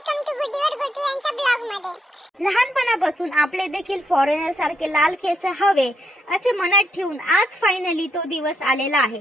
Welcome to गुडीवर gotu यांच्या blog मध्ये। लहानपणापासून आपले देखील फॉरेनर सारखे लाल केस हवे असे मनात ठेवून आज फायनली तो दिवस आलेला आहे।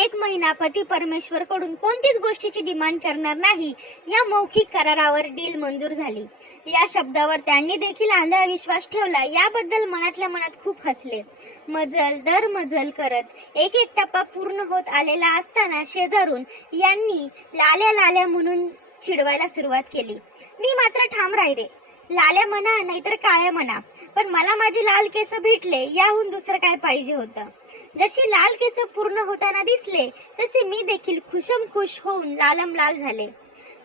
1 महिना पती परमेश्वर कडून कोणतीच गोष्टीची डिमांड करणार नाही या मौखिक करारावर डील मंजूर झाली। या शब्दावर त्यांनी देखील आंधळा विश्वास ठेवला। याबद्दल मनातल्या मनात खूप हसले। मजल दर मजल करत एक एक टप्पा पूर्ण होत आलेला असताना शेजारून यांनी लाल्या लाल्या म्हणून चिडवायला सुरुवात केली। मी मात्र ठाम राहिले। लाल्या म्हणा नाहीतर काळ्या म्हणा, पण मला माझे लाल केस भेटले याहून दुसरं काय पाहिजे होतं। जशी लाल केस पूर्ण होताना दिसले तसे मी देखील खुशम खुश होऊन लालम लाल झाले।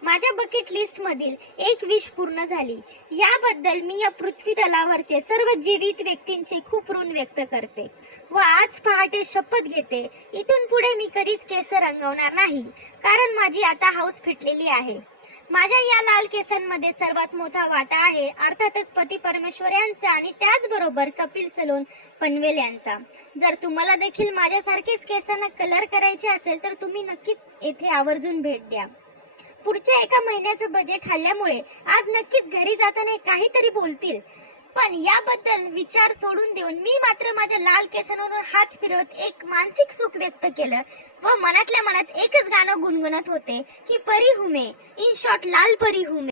माझ्या बकेट लिस्ट मधील एक विश पूर्ण झाली। याबद्दल मी या पृथ्वी तलावरचे सर्व जीवित व्यक्तींचे खूप ऋण व्यक्त करते व आज पहाटे शपथ घेते, इथून पुढे मी कधीच केस रंगवणार नाही, कारण माझी आता हौस फिटलेली आहे। माझ्या या लाल केसांमध्ये सर्वात मोठा वाटा आहे अर्थातच पती परमेश्वर यांचा आणि त्याचबरोबर कपिल सलोन पनवेल यांचा। जर तुम्हाला देखील माझ्यासारखेच केसांना कलर करायचे असेल तर तुम्ही नक्कीच येथे आवर्जून भेट द्या। पुढच्या 1 महिन्याचं बजेट हल्ल्यामुळे आज नक्कीच घरी जाताना काहीतरी बोलतील, पण याबद्दल विचार सोडून देऊन मी मात्र माझ्या लाल केसांवरून हात फिरवत एक मानसिक सुख व्यक्त केलं व मनातल्या मनात एकच गाणं गुणगुणत होते की परी हूं मैं, इन शॉर्ट लाल परी हूं मैं।